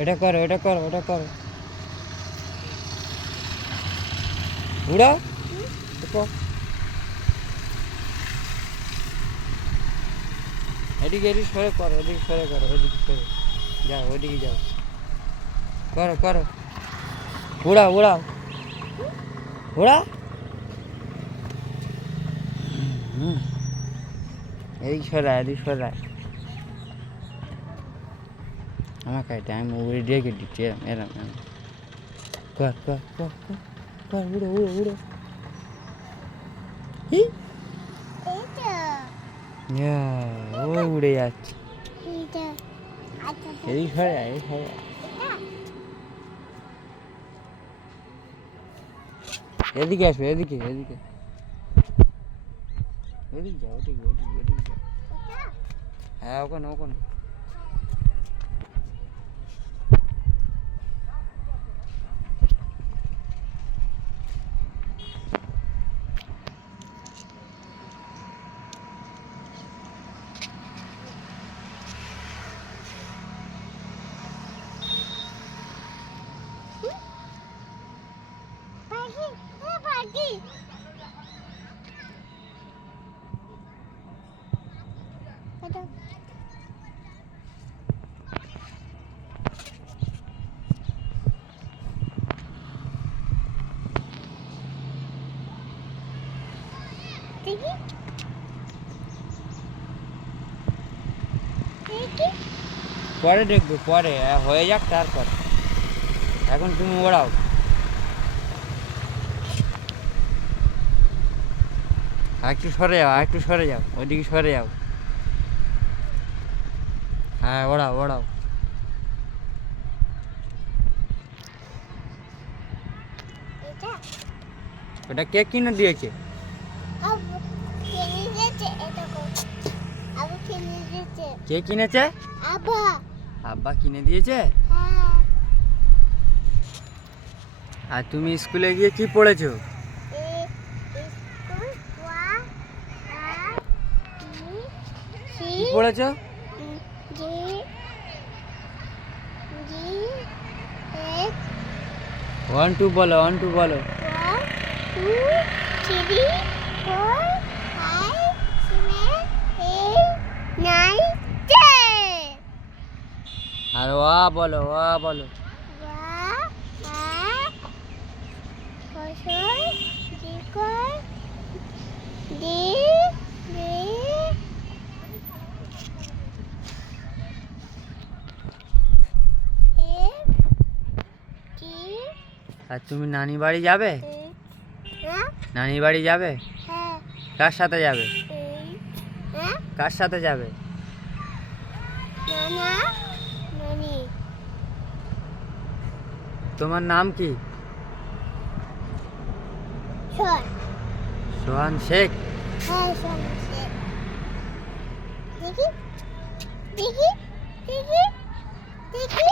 এটা করো, এটা করো, এটা করো। উড়াও। দেখো এদিকে এদিকে সরে করো, এদিকে সরে করো, এদিকে সরে যাও, ওইদিকে যাও। করো করো, উড়াও উড়াও উড়া। এদিকে সরা, এদিকে সরা। আমাকে টাইম উড়ে ডেকে দিচ্ছে এরম এরম এরম। কর কর কর কর কর, উড়ো উড়ো উড়ো। হি ওই উড়ে যাচ্ছে। এই সরে এই সরে। এদিকে আসবে, এদিকে এদিকে এদিকে যাও, ওদিকে ওদিকে ওদিকে যাও। হ্যাঁ ওখানে ওখানে। পরে দেখবে, পরে হয়ে যাক তারপর। এখন তুমি ওড়াও। একটু সরে যাও, একটু সরে যাও, ওইদিকে সরে যাও। হ্যাঁ ওড়াও ওড়াও। ওটা কে কিনে দিয়েছে? কে কিনেছে? আব্বা কিনে দিয়েছে। আর তুমি স্কুলে গিয়ে কি পড়েছো? কি পড়েছো? 1 2 বলো, 1 2 বলো। 1 2 3 4 5 6 7 8 9 10। আর ওয়া বলো, ওয়া বলো। আর তুমি নানি বাড়ি যাবে? নানি বাড়ি যাবে? কার সাথে যাবে? কার সাথে যাবে? তোমার নাম কি? সোহান শেখ। দেখি দেখি দেখি দেখি।